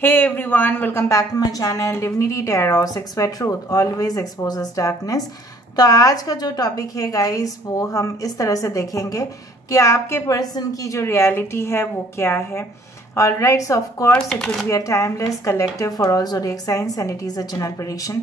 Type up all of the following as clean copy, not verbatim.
Hey everyone, welcome back to my channel Divinity Tarot 6 where truth always exposes darkness। तो आज का जो topic है गाइस वो हम इस तरह से देखेंगे कि आपके पर्सन की जो रियलिटी है वो क्या है। Alright, so of course it will be a timeless collective for all zodiac signs and it is a general prediction।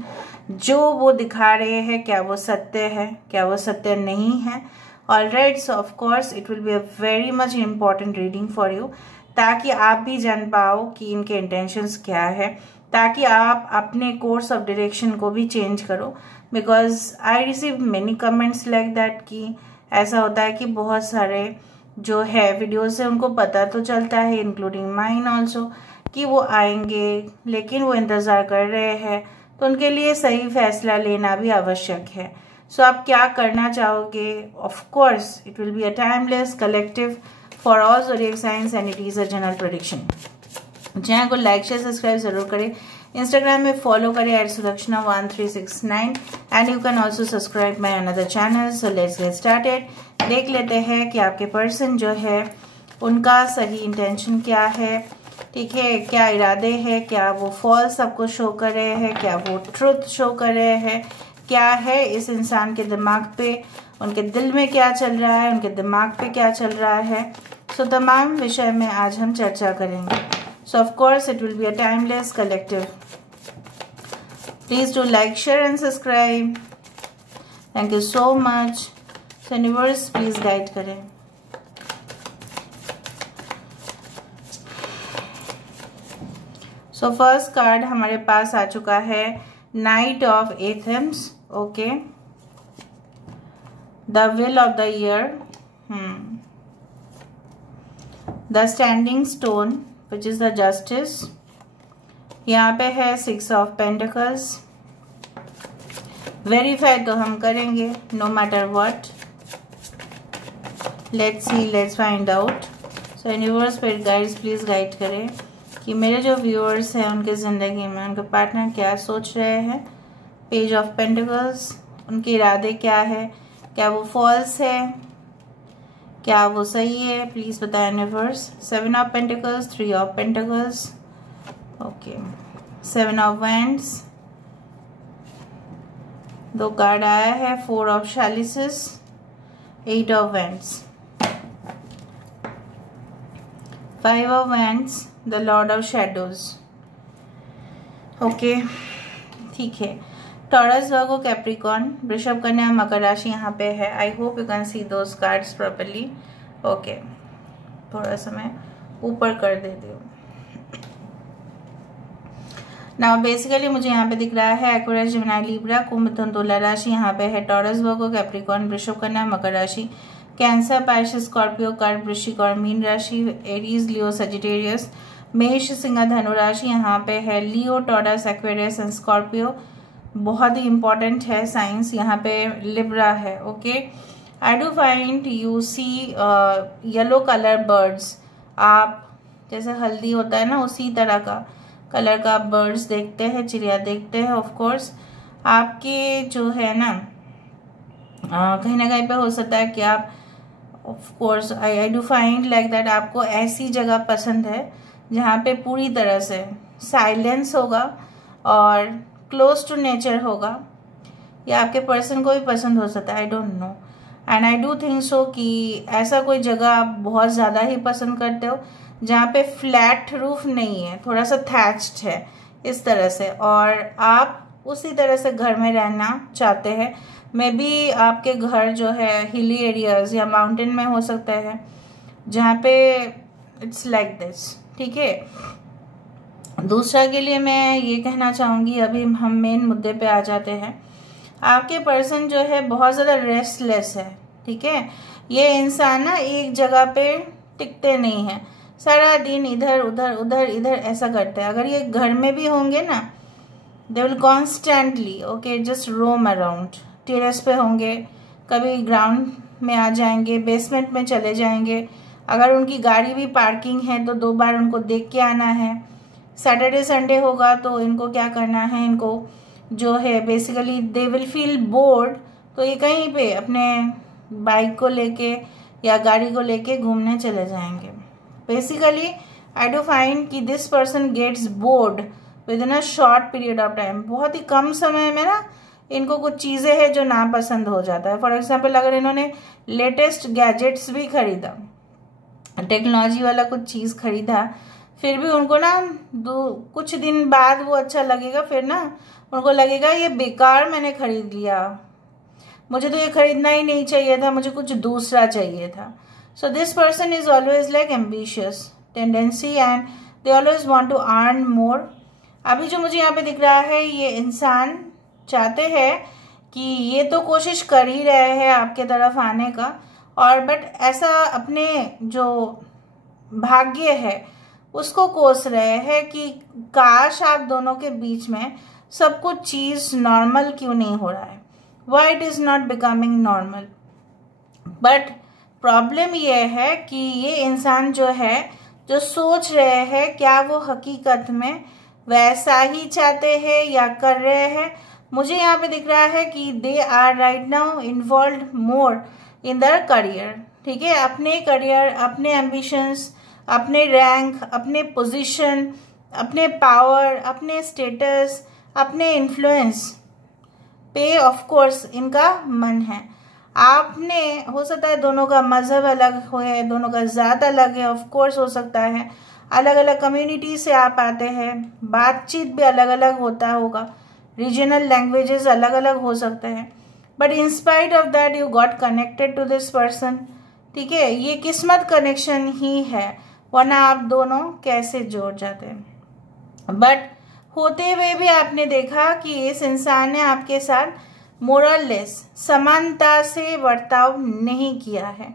जो वो दिखा रहे हैं क्या वो सत्य है, क्या वो सत्य नहीं है। Alright, so of course it will be a very much important reading for you, ताकि आप भी जान पाओ कि इनके इंटेंशंस क्या है, ताकि आप अपने कोर्स ऑफ डायरेक्शन को भी चेंज करो। Because I receive many comments like that कि ऐसा होता है कि बहुत सारे जो है वीडियोस से उनको पता तो चलता है, इंक्लूडिंग माइन ऑल्सो, कि वो आएंगे लेकिन वो इंतज़ार कर रहे हैं, तो उनके लिए सही फैसला लेना भी आवश्यक है। सो आप क्या करना चाहोगे? Of course it will be a timeless collective for all zodiac signs and it is a general prediction. Channel को लाइक शेयर सब्सक्राइब जरूर करें, इंस्टाग्राम में फॉलो करें @सुलक्षणा1369 and you can also subscribe my another channel. So let's get started. देख लेते हैं कि आपके पर्सन जो है उनका सही इंटेंशन क्या है, ठीक है, क्या इरादे हैं, क्या वो फॉल्स आपको शो कर रहे हैं, क्या वो ट्रुथ शो कर रहे हैं, क्या है इस इंसान के दिमाग पे, उनके दिल में क्या चल रहा है, उनके दिमाग पे क्या चल रहा है। सो तमाम विषय में आज हम चर्चा करेंगे। So of course it will be a timeless collective. Please do like share and subscribe. Thank you so much. So universe please guide करें। सो फर्स्ट कार्ड हमारे पास आ चुका है knight of athames. Okay, the will of the year, the standing stone which is the justice, यहाँ पे है 6 of pentacles. Verify तो हम करेंगे no matter what. Let's see, let's find out. So universe spirit guides please guide करें कि मेरे जो व्यूअर्स हैं उनके ज़िंदगी में उनके पार्टनर क्या सोच रहे हैं। पेज ऑफ पेंटिकल्स, उनके इरादे क्या है, क्या वो फॉल्स है, क्या वो सही है, प्लीज बताएं universe. 7 of pentacles, 3 of pentacles, okay, 7 of wands, 2 card आया है, 4 of chalices, 8 of wands, 5 of wands, the lord of shadows. Okay, ठीक है। टॉरस, वर्गो, कैप्रिकॉर्न, वृषभ, कन्या, मकर राशि यहाँ पे है। I hope you can see those cards properly. Okay, थोड़ा सा मैं ऊपर कर देती हूँ। नाउ बेसिकली मुझे यहाँ पे दिख रहा है एक्वेरियस, जेमिनी, लिब्रा, कुंभ, मिथुन, तुला राशि यहाँ पे है। टॉरस, वर्गो, कैप्रिकॉर्न, वृषभ, कन्या, मकर राशि, कैंसर, पाइसेस, स्कॉर्पियो, कर्क, वृश्चिक और मीन राशि, एरीज, लियो, सजिटेरियस, मेष, सिंह, धनु राशि यहाँ पे है। Leo, Taurus, Aquarius and Scorpio बहुत ही इंपॉर्टेंट है साइंस। यहाँ पे लिब्रा है। Okay, I do find you see yellow colour birds. आप जैसे हल्दी होता है ना उसी तरह का कलर का बर्ड्स देखते हैं, चिड़िया देखते हैं। ऑफ कोर्स आपके जो है ना कहीं ना कहीं पे हो सकता है कि आप, of course I do find like that, आपको ऐसी जगह पसंद है जहाँ पे पूरी तरह से साइलेंस होगा और क्लोज टू नेचर होगा, या आपके पर्सन को भी पसंद हो सकता है, आई don't no. And I do think सो कि ऐसा कोई जगह आप बहुत ज़्यादा ही पसंद करते हो जहाँ पे फ्लैट रूफ नहीं है, थोड़ा सा थैच्ड है इस तरह से, और आप उसी तरह से घर में रहना चाहते हैं। मे बी आपके घर जो है हिली एरियाज या माउंटेन में हो सकता है जहाँ पे इट्स लाइक दिस, ठीक है। दूसरा के लिए मैं ये कहना चाहूँगी, अभी हम मेन मुद्दे पे आ जाते हैं। आपके पर्सन जो है बहुत ज़्यादा रेस्टलेस है, ठीक है। ये इंसान ना एक जगह पे टिकते नहीं है, सारा दिन इधर उधर उधर इधर ऐसा करते हैं। अगर ये घर में भी होंगे ना, they will constantly okay just roam around. Terrace पे होंगे, कभी ग्राउंड में आ जाएंगे, बेसमेंट में चले जाएंगे। अगर उनकी गाड़ी भी पार्किंग है तो 2 बार उनको देख के आना है। सैटरडे संडे होगा तो इनको क्या करना है, इनको जो है basically they will feel bored, तो ये कहीं पे अपने बाइक को लेके या गाड़ी को लेके घूमने चले जाएंगे। बेसिकली आई डू फाइंड कि this person gets bored within a short period of time. बहुत ही कम समय में ना इनको कुछ चीज़ें हैं जो नापसंद हो जाता है। फॉर एग्जाम्पल, अगर इन्होंने लेटेस्ट गैजेट्स भी खरीदा, टेक्नोलॉजी वाला कुछ चीज़ खरीदा, फिर भी उनको ना कुछ दिन बाद वो अच्छा लगेगा, फिर ना उनको लगेगा ये बेकार मैंने खरीद लिया, मुझे तो ये खरीदना ही नहीं चाहिए था, मुझे कुछ दूसरा चाहिए था। So this person is always like ambitious tendency and they always want to earn more. अभी जो मुझे यहाँ पे दिख रहा है, ये इंसान चाहते हैं कि ये तो कोशिश कर ही रहे हैं आपके तरफ आने का, और बट ऐसा अपने जो भाग्य है उसको कोस रहे हैं कि काश आप दोनों के बीच में सब कुछ चीज़ नॉर्मल क्यों नहीं हो रहा है, why it is not becoming normal. But problem ये है कि ये इंसान जो है, जो सोच रहे हैं, क्या वो हकीकत में वैसा ही चाहते हैं या कर रहे हैं। मुझे यहाँ पे दिख रहा है कि they are right now involve more in their career. ठीक है, अपने करियर, अपने एम्बिशंस, अपने रैंक, अपने पोजीशन, अपने पावर, अपने स्टेटस, अपने इन्फ्लुएंस पे ऑफ कोर्स इनका मन है। आपने हो सकता है दोनों का मजहब अलग हो है, दोनों का ज़ात अलग है, ऑफ कोर्स हो सकता है, अलग अलग कम्युनिटी से आप आते हैं, बातचीत भी अलग अलग होता होगा, रीजनल लैंग्वेजेस अलग अलग हो सकते हैं, but in spite of that you got connected to this person. ठीक है, ये किस्मत कनेक्शन ही है, वरना आप दोनों कैसे जोड़ जाते हैं। बट होते हुए भी आपने देखा कि इस इंसान ने आपके साथ मोरलेस समानता से बर्ताव नहीं किया है।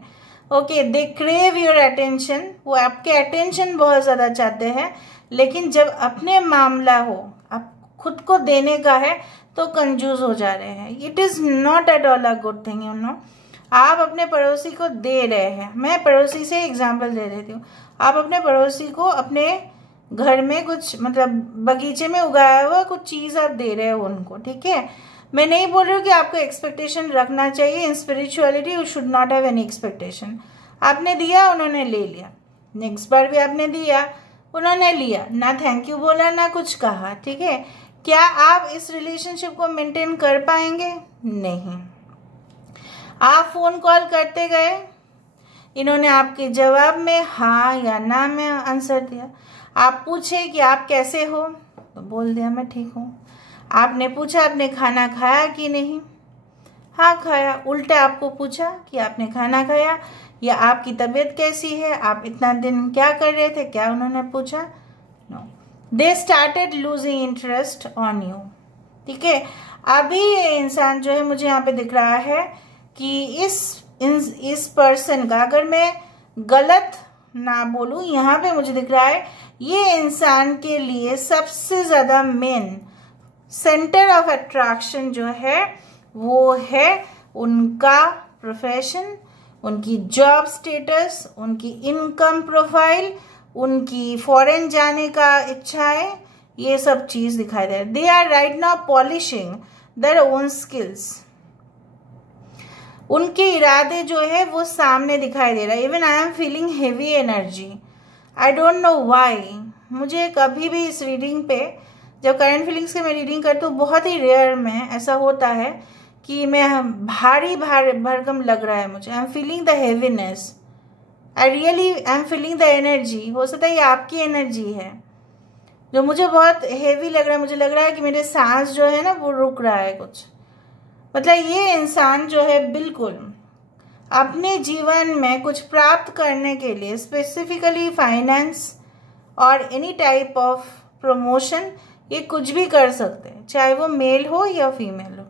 Okay, they crave your attention, वो आपके अटेंशन बहुत ज़्यादा चाहते हैं, लेकिन जब अपने मामला हो, आप खुद को देने का है, तो कंजूस हो जा रहे हैं। It is not at all a good thing, you know. आप अपने पड़ोसी को दे रहे हैं, मैं पड़ोसी से एग्जाम्पल दे देती हूँ, आप अपने पड़ोसी को अपने घर में कुछ मतलब बगीचे में उगाया हुआ कुछ चीज़ आप दे रहे हो उनको। ठीक है, मैं नहीं बोल रही हूँ कि आपको एक्सपेक्टेशन रखना चाहिए। In spirituality you should not have any expectation. आपने दिया, उन्होंने ले लिया, नेक्स्ट बार भी आपने दिया, उन्होंने लिया, ना थैंक यू बोला, ना कुछ कहा। ठीक है, क्या आप इस रिलेशनशिप को मेंटेन कर पाएंगे? नहीं। आप फोन कॉल करते गए, इन्होंने आपके जवाब में हाँ या ना में आंसर दिया। आप पूछे कि आप कैसे हो, तो बोल दिया मैं ठीक हूँ। आपने पूछा आपने खाना खाया कि नहीं, हाँ खाया। उल्टा आपको पूछा कि आपने खाना खाया या आपकी तबीयत कैसी है, आप इतना दिन क्या कर रहे थे, क्या उन्होंने पूछा? No, they started losing interest on you. ठीक है, अभी ये इंसान जो है मुझे यहाँ पे दिख रहा है कि इस पर्सन का, अगर मैं गलत ना बोलूँ, यहाँ पे मुझे दिख रहा है ये इंसान के लिए सबसे ज़्यादा मेन सेंटर ऑफ अट्रैक्शन जो है वो है उनका प्रोफेशन, उनकी जॉब स्टेटस, उनकी इनकम प्रोफाइल, उनकी फॉरेन जाने का इच्छाएं, ये सब चीज़ दिखाई दे रहा है। They are right now polishing their own skills. उनके इरादे जो है वो सामने दिखाई दे रहा है। Even I am feeling heavy energy, I don't know why. मुझे कभी भी इस रीडिंग पे, जब करंट फीलिंग्स की मैं रीडिंग करती हूँ, बहुत ही रेयर में ऐसा होता है कि मैं भारी भरकम लग रहा है मुझे। I am feeling the heaviness, I really I am feeling the energy. हो सकता है ये आपकी एनर्जी है जो मुझे बहुत हेवी लग रहा है। मुझे लग रहा है कि मेरे सांस जो है ना वो रुक रहा है कुछ। मतलब ये इंसान जो है बिल्कुल अपने जीवन में कुछ प्राप्त करने के लिए, स्पेसिफिकली फाइनेंस और एनी टाइप ऑफ प्रमोशन, ये कुछ भी कर सकते हैं, चाहे वो मेल हो या फीमेल हो।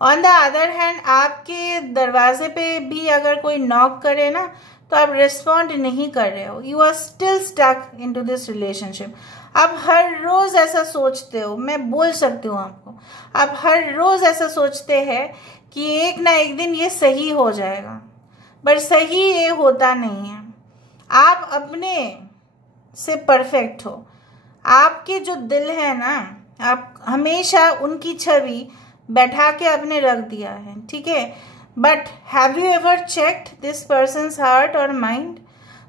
ऑन द अदर हैंड, आपके दरवाजे पे भी अगर कोई नॉक करे ना, तो आप रिस्पॉन्ड नहीं कर रहे हो। You are still stuck in to this relationship. आप हर रोज ऐसा सोचते हो, मैं बोल सकती हूँ आपको, आप हर रोज ऐसा सोचते हैं कि एक ना एक दिन ये सही हो जाएगा, पर सही ये होता नहीं है। आप अपने से परफेक्ट हो, आपके जो दिल है ना, आप हमेशा उनकी छवि बैठा के अपने रख दिया है। ठीक है, but have you ever checked this persons heart और माइंड?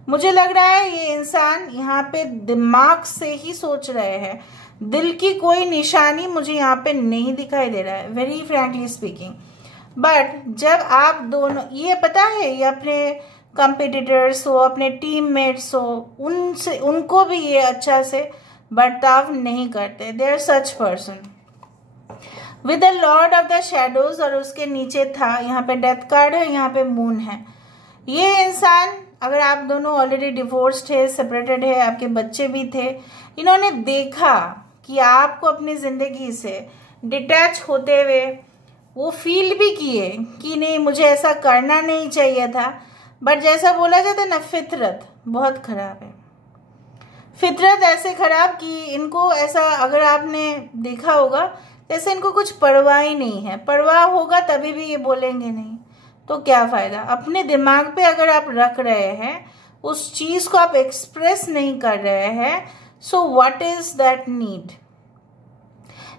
मुझे लग रहा है ये इंसान यहाँ पे दिमाग से ही सोच रहे हैं, दिल की कोई निशानी मुझे यहाँ पे नहीं दिखाई दे रहा है, वेरी फ्रैंकली स्पीकिंग। बट जब आप दोनों, ये पता है ये अपने कंपिटिटर्स हो, अपने टीममेट्स हो, उनसे उनको भी ये अच्छा से बर्ताव नहीं करते। They are such person with the lord of the shadows, और उसके नीचे था यहाँ पे डेथ कार्ड है, यहाँ पे मून है। ये इंसान, अगर आप दोनों ऑलरेडी डिवोर्स्ड है, सेपरेटेड है, आपके बच्चे भी थे, इन्होंने देखा कि आपको अपनी जिंदगी से डिटैच होते हुए वो फील भी किए कि नहीं मुझे ऐसा करना नहीं चाहिए था। बट जैसा बोला जाता है ना, फितरत बहुत खराब है। फितरत ऐसे खराब कि इनको ऐसा, अगर आपने देखा होगा, जैसे इनको कुछ परवाह ही नहीं है। परवाह होगा तभी भी ये बोलेंगे नहीं, तो क्या फायदा। अपने दिमाग पे अगर आप रख रहे हैं, उस चीज को आप एक्सप्रेस नहीं कर रहे हैं, so what is that need.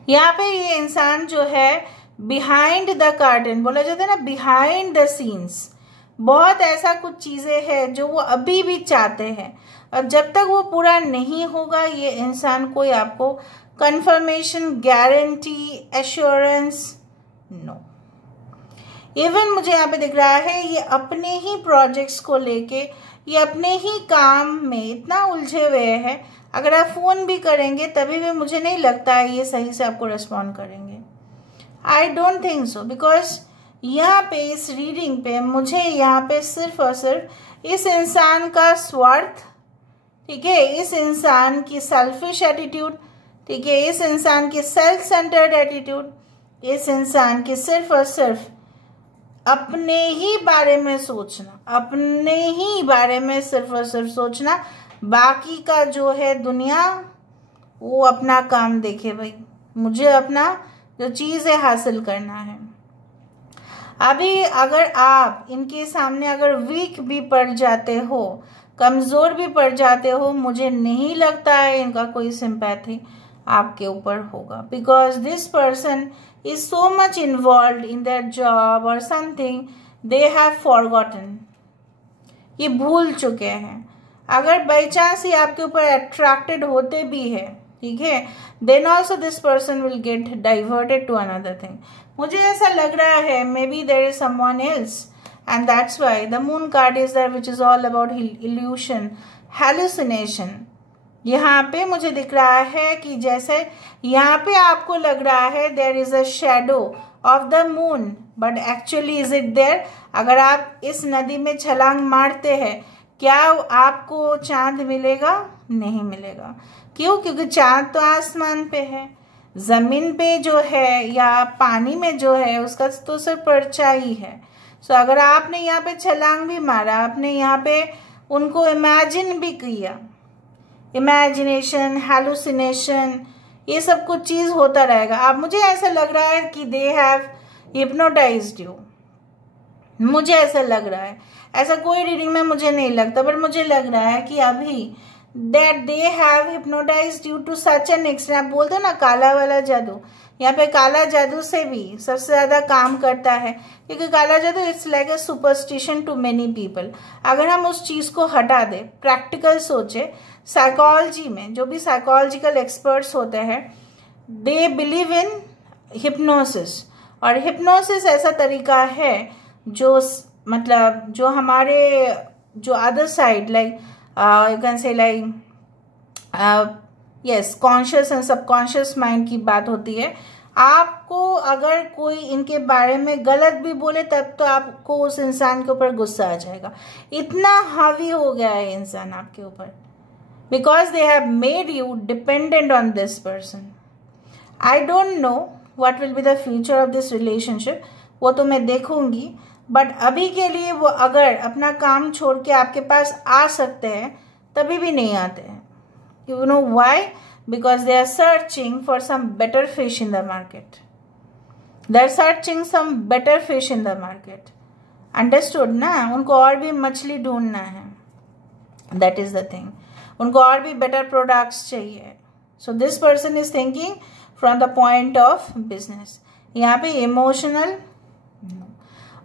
यहाँ पे ये इंसान जो है बिहाइंड द कर्टन, बोला जाता है ना, बिहाइंड द सीन्स, बहुत ऐसा कुछ चीजें हैं जो वो अभी भी चाहते हैं, और जब तक वो पूरा नहीं होगा, ये इंसान कोई आपको confirmation, guarantee, assurance no. Even मुझे यहाँ पे दिख रहा है ये अपने ही प्रोजेक्ट्स को लेके, ये अपने ही काम में इतना उलझे हुए हैं, अगर आप फोन भी करेंगे तभी भी मुझे नहीं लगता है ये सही से आपको रिस्पॉन्ड करेंगे। I don't think so, because यहाँ पे इस रीडिंग पे मुझे यहाँ पे सिर्फ और सिर्फ इस इंसान का स्वार्थ, ठीक है, इस इंसान की सेल्फिश एटीट्यूड, ठीक है, इस इंसान की सेल्फ सेंटर्ड एटीट्यूड, इस इंसान की सिर्फ और सिर्फ अपने ही बारे में सोचना, अपने ही बारे में सिर्फ और सिर्फ सोचना, बाकी का जो है दुनिया वो अपना काम देखे भाई, मुझे अपना जो चीज़ है हासिल करना है। अभी अगर आप इनके सामने अगर वीक भी पड़ जाते हो, कमज़ोर भी पड़ जाते हो, मुझे नहीं लगता है इनका कोई सिंपैथी आपके ऊपर होगा, because this person is so much involve in their job और समथिंग दे हैव फॉरगॉटन, ये भूल चुके हैं। अगर बाई चांस ये आपके ऊपर अट्रैक्टेड होते भी है, ठीक है, then also this person will get diverted to another thing. मुझे ऐसा लग रहा है maybe there is someone else, and that's why the moon card is there which is all about illusion, hallucination. यहाँ पे मुझे दिख रहा है कि जैसे यहाँ पे आपको लग रहा है there is a shadow of the moon, but actually is it there. अगर आप इस नदी में छलांग मारते हैं, क्या आपको चांद मिलेगा? नहीं मिलेगा। क्यों? क्योंकि चांद तो आसमान पे है, जमीन पे जो है या पानी में जो है उसका तो सिर्फ परछाई है। सो अगर आपने यहाँ पे छलांग भी मारा, आपने यहाँ पे उनको इमेजिन भी किया, इमेजिनेशन, हैलुसिनेशन, ये सब कुछ चीज होता रहेगा। अब मुझे ऐसा लग रहा है कि दे हैव हिप्नोटाइज्ड यू, मुझे ऐसा लग रहा है। ऐसा कोई रीडिंग में मुझे नहीं लगता, पर मुझे लग रहा है कि अभी that they have hypnotized you to such an extent। आप बोलते हो ना काला वाला जादू, यहाँ पे काला जादू से भी सबसे ज्यादा काम करता है, क्योंकि काला जादू it's like a superstition to many people. अगर हम उस चीज को हटा दे, प्रैक्टिकल सोचे, साइकोलॉजी में जो भी साइकोलॉजिकल एक्सपर्ट्स होते हैं, दे बिलीव इन हिप्नोसिस, और हिप्नोसिस ऐसा तरीका है जो मतलब जो हमारे जो other side like you can say like yes, conscious and subconscious mind की बात होती है। आपको अगर कोई इनके बारे में गलत भी बोले तब तो आपको उस इंसान के ऊपर गुस्सा आ जाएगा, इतना हावी हो गया है इंसान आपके ऊपर, because they have made you dependent on this person. I don't know what will be the future of this relationship, वो तो मैं देखूंगी, बट अभी के लिए वो अगर अपना काम छोड़ के आपके पास आ सकते हैं तभी भी नहीं आते हैं। You know why? Because they are searching for some better fish in the market, they are searching some better fish in the market. Understood ना? उनको और भी मछली ढूंढना है, दैट इज द थिंग। उनको और भी बेटर प्रोडक्ट्स चाहिए। सो this person is thinking from the point of business. यहाँ पे इमोशनल,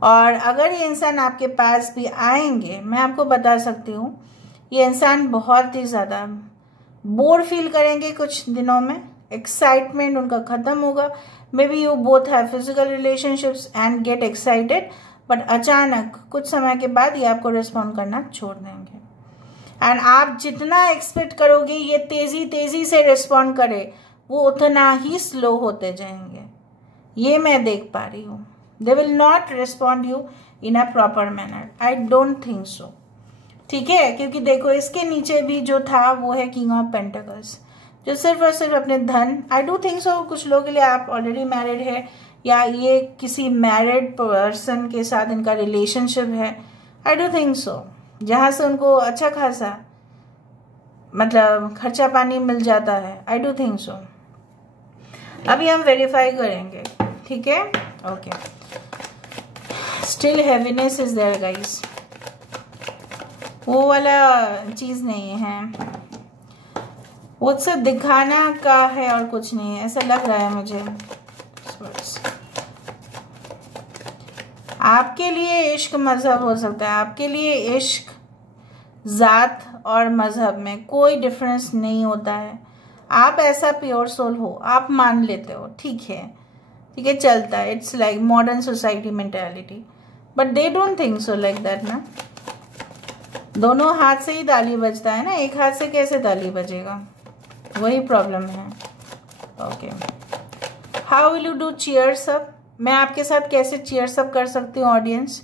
और अगर ये इंसान आपके पास भी आएंगे, मैं आपको बता सकती हूँ ये इंसान बहुत ही ज़्यादा बोर फील करेंगे कुछ दिनों में, एक्साइटमेंट उनका ख़त्म होगा। May be you both have physical relationships and get excited, but अचानक कुछ समय के बाद ये आपको रिस्पॉन्ड करना छोड़ देंगे। एंड आप जितना एक्सपेक्ट करोगे ये तेज़ी से रिस्पॉन्ड करे, वो उतना ही स्लो होते जाएंगे। ये मैं देख पा रही हूँ। They will not respond you in a proper manner, I don't think so. ठीक है, क्योंकि देखो इसके नीचे भी जो था वो है किंग ऑफ पेंटिकल्स, जो सिर्फ और सिर्फ अपने धन। आई डू थिंक सो कुछ लोगों के लिए आप ऑलरेडी मैरिड है, या ये किसी मैरिड पर्सन के साथ इनका रिलेशनशिप है। आई डू थिंक सो, जहाँ से उनको अच्छा खासा मतलब खर्चा पानी मिल जाता है। I do think so. अभी हम वेरीफाई करेंगे, ठीक है। Okay, still heaviness is there guys, वो वाला चीज नहीं है, वो सिर्फ दिखाना का है और कुछ नहीं है, ऐसा लग रहा है मुझे। आपके लिए इश्क मजहब हो सकता है, आपके लिए इश्क जात और मजहब में कोई डिफरेंस नहीं होता है। आप ऐसा प्योर सोल हो, आप मान लेते हो, ठीक है, चलता है। It's like modern society mentality, but they don't think so like that ना। दोनों हाथ से ही ताली बजता है ना, एक हाथ से कैसे ताली बजेगा, वही प्रॉब्लम है। Okay, how will you do cheers up? मैं आपके साथ कैसे चीयर्स अप कर सकती हूँ ऑडियंस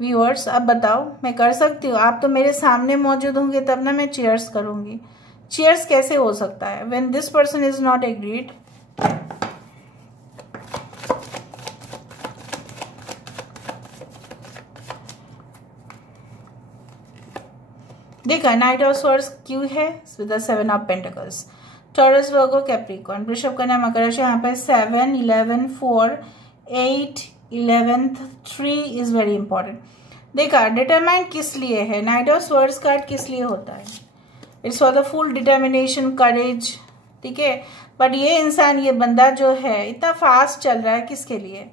व्यूअर्स, अब बताओ। मैं कर सकती हूँ, आप तो मेरे सामने मौजूद होंगे तब ना मैं चीयर्स करूंगी। चीयर्स कैसे हो सकता है when this person is not agreed? देखा नाइट ऑफ स्वॉर्ड्स क्यों है with the 7 of pentacles. Taurus, Virgo, Capricorn, वृषभ, कन्या, मकर राशि। यहाँ पे 7, 11, 4, 8, 11, 3 इज वेरी इंपॉर्टेंट। देखा डिटरमाइन किस लिए है, नाइट ऑफ स्वॉर्ड्स कार्ड किस लिए होता है? It's for the full determination, courage, ठीक है। बट ये इंसान, ये बंदा जो है इतना फास्ट चल रहा है किसके लिए?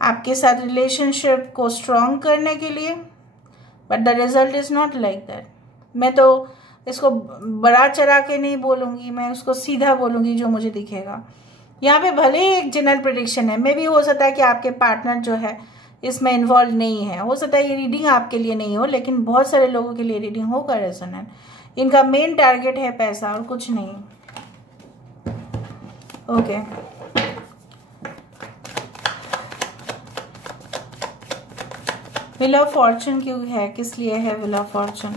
आपके साथ रिलेशनशिप को स्ट्रॉन्ग करने के लिए, but the result is not like that. मैं तो इसको बड़ा चढ़ा के नहीं बोलूंगी, मैं उसको सीधा बोलूंगी जो मुझे दिखेगा। यहाँ पे भले ही एक जनरल प्रेडिक्शन है, मे भी हो सकता है कि आपके पार्टनर जो है इसमें इन्वॉल्व नहीं है, हो सकता है ये रीडिंग आपके लिए नहीं हो, लेकिन बहुत सारे लोगों के लिए रीडिंग होगा रेजोनेंट। इनका मेन टारगेट है पैसा और कुछ नहीं। ओके, व्हील ऑफ फॉर्चून क्यों है, किस लिए है व्हील ऑफ फॉर्चून?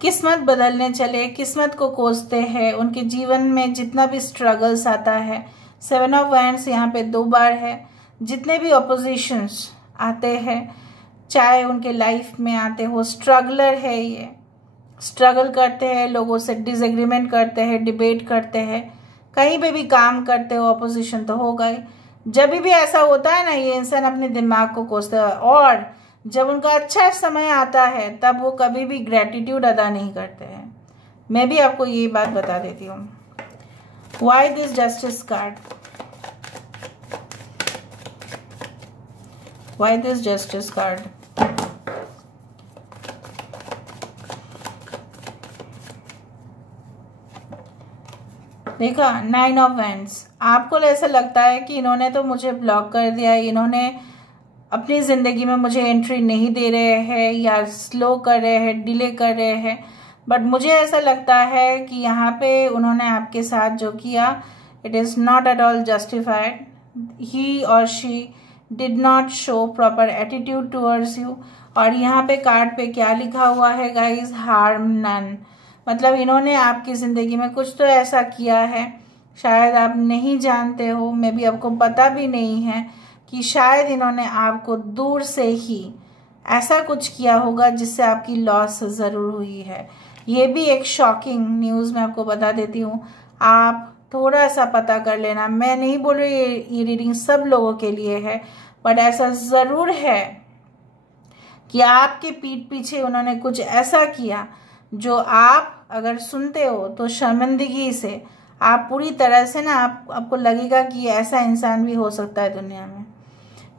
किस्मत बदलने चले, किस्मत को कोसते हैं, उनके जीवन में जितना भी स्ट्रगल्स आता है। 7 ऑफ वैंड्स यहाँ पे 2 बार है। जितने भी ऑपोजिशंस आते हैं, चाहे उनके लाइफ में आते हो, स्ट्रगलर है ये, स्ट्रगल करते हैं, लोगों से डिसएग्रीमेंट करते हैं, डिबेट करते हैं, कहीं पे भी काम करते हो ऑपोजिशन तो होगा ही। जब भी ऐसा होता है ना, ये इंसान अपने दिमाग को कोसता है, और जब उनका अच्छा समय आता है तब वो कभी भी ग्रेटिट्यूड अदा नहीं करते हैं। मैं भी आपको ये बात बता देती हूँ। Why this justice card, why this justice card? देखा 9 ऑफ वैंड्स। आपको ऐसा लगता है कि इन्होंने तो मुझे ब्लॉक कर दिया, इन्होंने अपनी ज़िंदगी में मुझे एंट्री नहीं दे रहे हैं, या स्लो कर रहे हैं, डिले कर रहे हैं। बट मुझे ऐसा लगता है कि यहाँ पे उन्होंने आपके साथ जो किया, it is not at all justified. He और she did not show proper attitude towards you. और यहाँ पे कार्ड पे क्या लिखा हुआ है गाइज? Harm none. मतलब इन्होंने आपकी ज़िंदगी में कुछ तो ऐसा किया है, शायद आप नहीं जानते हो, मे बी आपको पता भी नहीं है, कि शायद इन्होंने आपको दूर से ही ऐसा कुछ किया होगा जिससे आपकी लॉस ज़रूर हुई है। ये भी एक शॉकिंग न्यूज़ मैं आपको बता देती हूँ, आप थोड़ा सा पता कर लेना। मैं नहीं बोल रही ये रीडिंग सब लोगों के लिए है, बट ऐसा ज़रूर है कि आपके पीठ पीछे उन्होंने कुछ ऐसा किया जो आप अगर सुनते हो तो शर्मिंदगी से आप पूरी तरह से ना, आपको लगेगा कि ऐसा इंसान भी हो सकता है दुनिया में।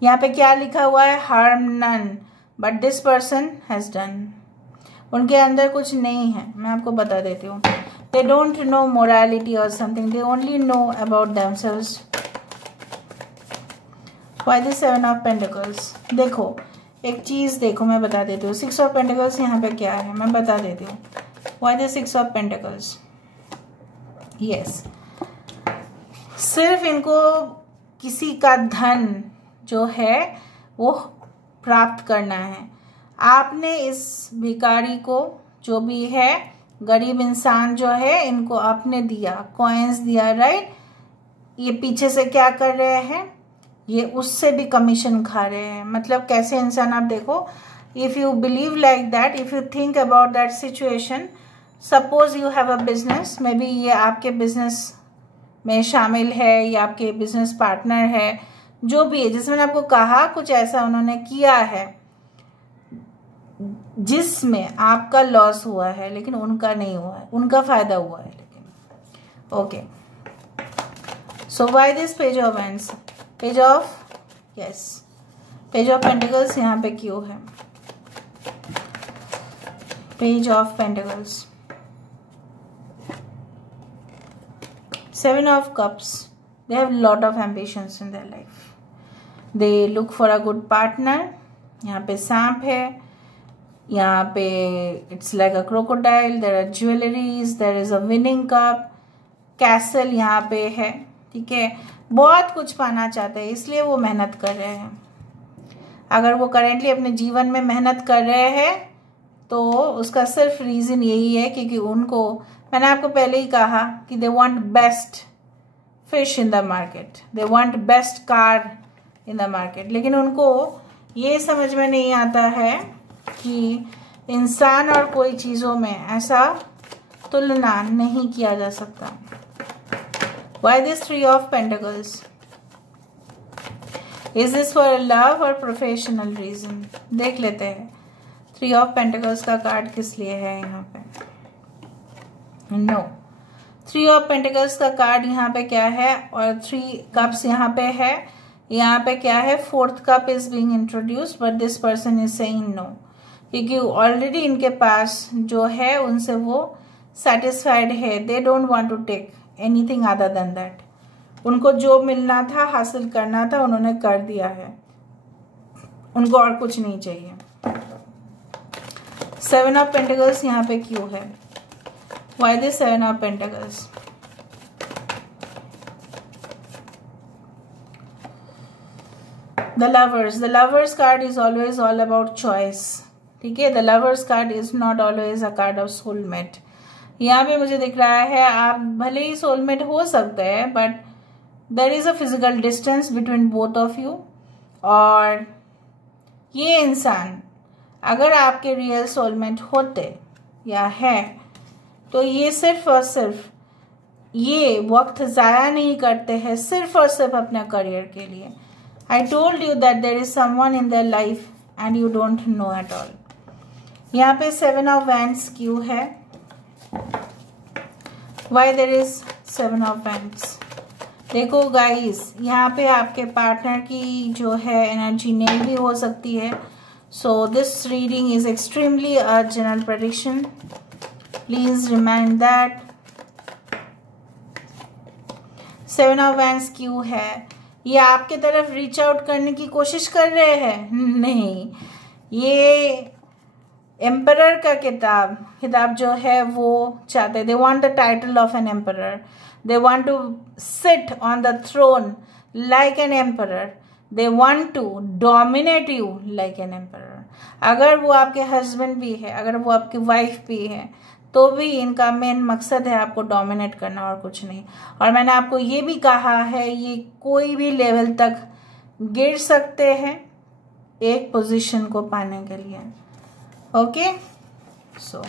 यहाँ पे क्या लिखा हुआ है? Harm none. But this person has done. उनके अंदर कुछ नहीं है, मैं आपको बता देती हूँ। दे डोंट नो मोरालिटी और something, they only know about themselves. Why the 7 of pentacles? देखो एक चीज़ देखो, मैं बता देती हूँ। 6 ऑफ पेंटिकल्स यहाँ पे क्या है, मैं बता देती हूँ। Why the 6 of pentacles? Yes, सिर्फ इनको किसी का धन जो है वो प्राप्त करना है। आपने इस भिखारी को, जो भी है गरीब इंसान जो है, इनको आपने दिया, कॉइन्स दिया, राइट। ये पीछे से क्या कर रहे हैं, ये उससे भी कमीशन खा रहे हैं। मतलब कैसे इंसान, आप देखो, if you believe like that, if you think about that situation, suppose you have a business, may be ये आपके बिजनेस में शामिल है या आपके बिजनेस पार्टनर है, जो भी है, जिसमें आपको कहा कुछ ऐसा उन्होंने किया है जिसमें आपका लॉस हुआ है, लेकिन उनका नहीं हुआ है, उनका फायदा हुआ है। लेकिन okay, so why this page of ends? Page of, yes, page of pentacles यहाँ पे क्यों है? Page of pentacles, 7 of cups, they have lot of ambitions in their life, they look for a good partner। यहाँ पे सांप है, यहाँ पे it's like a crocodile, there are jewelries, there is a winning cup, castle यहाँ पे है, ठीक है। बहुत कुछ पाना चाहते हैं, इसलिए वो मेहनत कर रहे हैं। अगर वो करेंटली अपने जीवन में मेहनत कर रहे हैं तो उसका सिर्फ रीज़न यही है क्योंकि उनको, मैंने आपको पहले ही कहा कि they want best fish in the market, they want best car in the market, लेकिन उनको ये समझ में नहीं आता है कि इंसान और कोई चीज़ों में ऐसा तुलना नहीं किया जा सकता। Why this 3 of Pentacles? Is this for love or professional reason? देख लेते हैं 3 of Pentacles का कार्ड किस लिए है यहाँ पे। No, 3 of Pentacles का कार्ड यहाँ पे क्या है, और 3 cups यहाँ पे है। यहाँ पे क्या है, 4th cup is being introduced but this person is saying no, क्योंकि ऑलरेडी इनके पास जो है उनसे वो satisfied है। They don't want to take anything other than that। उनको जो मिलना था, हासिल करना था, उन्होंने कर दिया है, उनको और कुछ नहीं चाहिए। 7 of Pentacles यहाँ पे क्यों है? Why the 7 of Pentacles? The Lovers, the Lovers card is always all about choice, ठीक है। The Lovers card is not always a card of soulmate। यहाँ पे मुझे दिख रहा है आप भले ही सोलमेट हो सकते हैं, but there is a physical distance between both of you. और ये इंसान अगर आपके रियल सोलमेट होते या है तो ये सिर्फ और सिर्फ ये वक्त ज़ाया नहीं करते हैं सिर्फ और सिर्फ अपने करियर के लिए। I told you that there is someone in their life and you don't know at all. यहाँ पे 7 of Wands क्यों है? Why there is 7 of Wands? देखो गाइस, यहाँ पे आपके पार्टनर की जो है एनर्जी नहीं भी हो सकती है। So this reading is extremely a general prediction, please remind that. 7 of Wands क्यों है? ये आपके तरफ रीच आउट करने की कोशिश कर रहे हैं? नहीं, ये एम्परर का खिताब जो है वो चाहते। They want the title of an emperor, they want to sit on the throne like an emperor, they want to dominate you like an emperor. अगर वो आपके हस्बैंड भी है, अगर वो आपकी वाइफ भी है, तो भी इनका मेन मकसद है आपको डोमिनेट करना और कुछ नहीं। और मैंने आपको ये भी कहा है ये कोई भी लेवल तक गिर सकते हैं एक पोजीशन को पाने के लिए। Okay, so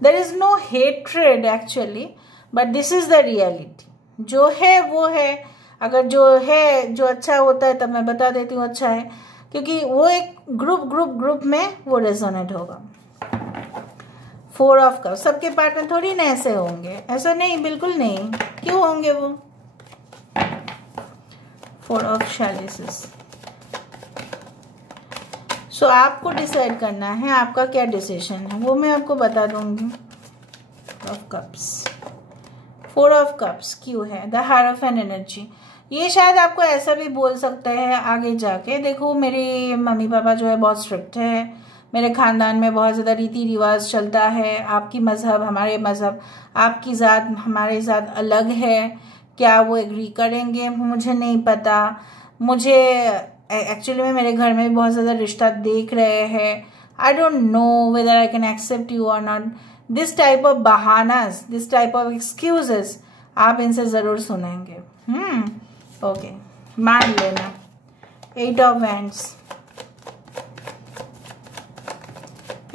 there is no hatred actually, but this is the reality। जो है वो है, अगर जो है जो अच्छा होता है तब मैं बता देती हूँ अच्छा है, क्योंकि वो एक ग्रुप में वो रेजोनेट होगा। 4 of Cups, सबके पार्टनर थोड़ी ना ऐसे होंगे, ऐसा नहीं, बिल्कुल नहीं। क्यों होंगे वो? 4 of Chalices। सो आपको डिसाइड करना है आपका क्या डिसीजन है, वो मैं आपको बता दूंगी। ऑफ कप्स, 4 ऑफ कप्स क्यों है? The hierophant energy. ये शायद आपको ऐसा भी बोल सकता है आगे जाके, देखो मेरे मम्मी पापा जो है बहुत स्ट्रिक्ट है, मेरे ख़ानदान में बहुत ज़्यादा रीति रिवाज चलता है, आपकी मज़हब हमारे मज़हब, आपकी ज़ात हमारे ज़ात अलग है, क्या वो एग्री करेंगे मुझे नहीं पता। मुझे एक्चुअली में मेरे घर में भी बहुत ज़्यादा रिश्ता देख रहे हैं, I don't know whether I can accept you और नॉट। दिस टाइप ऑफ बहानास, दिस टाइप ऑफ एक्सक्यूजेस आप इनसे ज़रूर सुनेंगे। ओके, मान लेना। 8 ऑफ वैंड्स,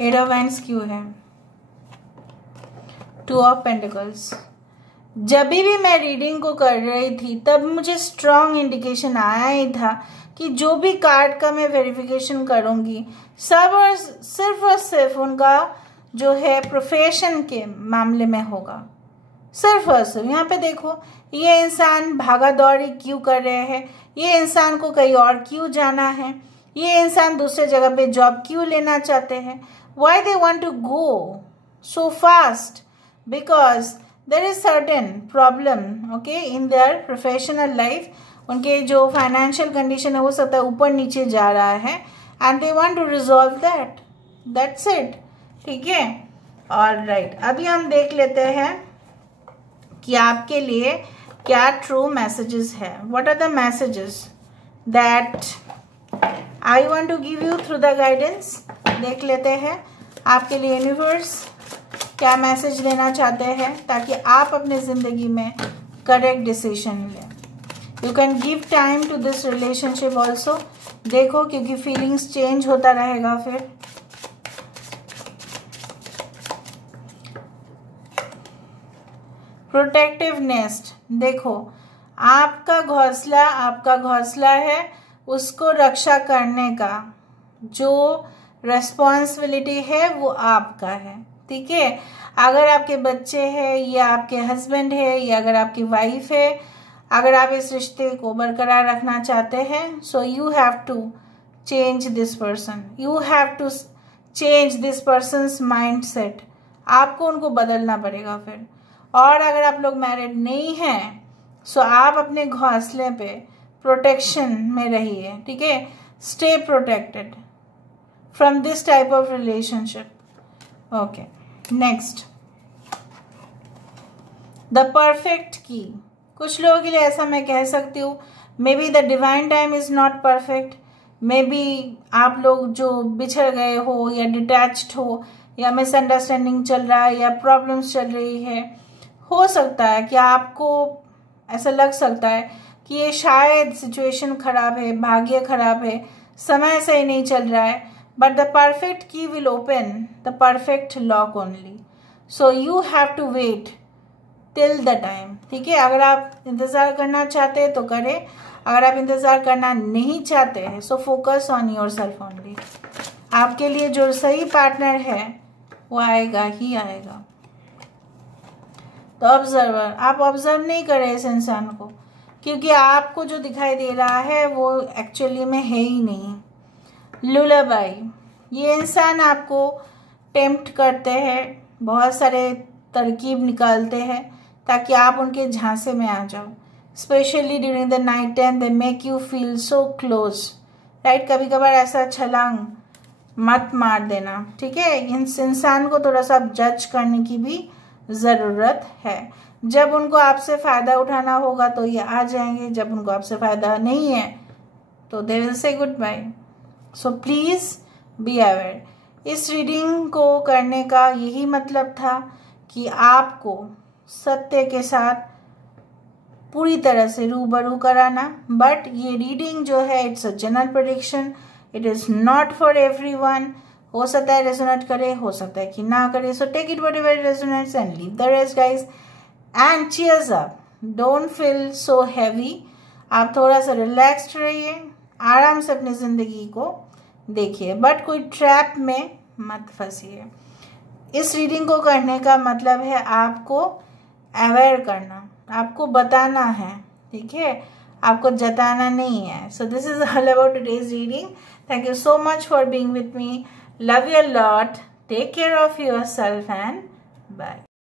8 ऑफ वैंड्स क्यों है? 2 ऑफ पेंटिकल्स। जब भी मैं रीडिंग को कर रही थी तब मुझे स्ट्रॉन्ग इंडिकेशन आया ही था कि जो भी कार्ड का मैं वेरिफिकेशन करूंगी सब और सिर्फ उनका जो है प्रोफेशन के मामले में होगा, सिर्फ और सिर्फ। यहाँ पे देखो, ये इंसान भागा दौड़ी क्यों कर रहे हैं, ये इंसान को कहीं और क्यों जाना है, ये इंसान दूसरे जगह पे जॉब क्यों लेना चाहते हैं, why they want to go so fast, because there is certain problem okay in their professional life. उनके जो फाइनेंशियल कंडीशन है वो सकता है ऊपर नीचे जा रहा है, and they want to resolve that, that's it. ठीक है, ऑलराइट। अभी हम देख लेते हैं कि आपके लिए क्या ट्रू मैसेजेस है। What are the messages that I want to give you through the guidance. देख लेते हैं आपके लिए यूनिवर्स क्या मैसेज देना चाहते हैं ताकि आप अपने जिंदगी में करेक्ट डिसीजन लें। You can give time to this relationship also, देखो क्योंकि फीलिंग्स चेंज होता रहेगा। फिर प्रोटेक्टिव नेस्ट, देखो आपका घोंसला है, उसको रक्षा करने का जो रेस्पॉन्सिबिलिटी है वो आपका है। ठीक है, अगर आपके बच्चे हैं या आपके हस्बैंड है या अगर आपकी वाइफ है, अगर आप इस रिश्ते को बरकरार रखना चाहते हैं, so you have to change this person, you have to change this person's mind set. आपको उनको बदलना पड़ेगा फिर। और अगर आप लोग मैरिड नहीं हैं, सो आप अपने घोंसले पे प्रोटेक्शन में रहिए। ठीक है, stay protected from this type of relationship. Okay, next, the perfect की। कुछ लोगों के लिए ऐसा मैं कह सकती हूँ, may be the divine time is not perfect, may be आप लोग जो बिछड़ गए हो या डिटैच्ड हो या मिसअंडरस्टैंडिंग चल रहा है या प्रॉब्लम्स चल रही है, हो सकता है कि आपको ऐसा लग सकता है कि ये शायद सिचुएशन खराब है, भाग्य खराब है, समय सही नहीं चल रहा है, but the perfect key will open the perfect lock only, so you have to wait till the time. ठीक है, अगर आप इंतज़ार करना चाहते हैं तो करें, अगर आप इंतज़ार करना नहीं चाहते हैं so focus on your self only. आपके लिए जो सही पार्टनर है वो आएगा ही आएगा। तो ऑब्जर्वर, आप ऑब्जर्व नहीं करें इस इंसान को, क्योंकि आपको जो दिखाई दे रहा है वो एक्चुअली में है ही नहीं। लुलाबाई, ये इंसान आपको टेम्प्ट करते हैं, बहुत सारे तरकीब निकालते हैं ताकि आप उनके झांसे में आ जाओ। Specially during the night time they make you feel so close, right. कभी कभार ऐसा छलांग मत मार देना। ठीक है, इस इंसान को थोड़ा सा जज करने की भी ज़रूरत है। जब उनको आपसे फ़ायदा उठाना होगा तो ये आ जाएंगे, जब उनको आपसे फ़ायदा नहीं है तो they will say good bye. So please be aware. इस रीडिंग को करने का यही मतलब था कि आपको सत्य के साथ पूरी तरह से रूबरू कराना। बट ये रीडिंग जो है it's a general prediction, it is not for everyone. हो सकता है रेजोनेट करे, हो सकता है कि ना करे, so take it whatever resonates and leave the rest guys, and cheers up, don't feel so heavy. आप थोड़ा सा रिलैक्स्ड रहिए, आराम से अपनी ज़िंदगी को देखिए, बट कोई ट्रैप में मत फंसिए। इस रीडिंग को करने का मतलब है आपको अवेयर करना, आपको बताना है। ठीक है, आपको जताना नहीं है। So this is all about today's reading. Thank you so much for being with me. Love you a lot. Take care of yourself and bye.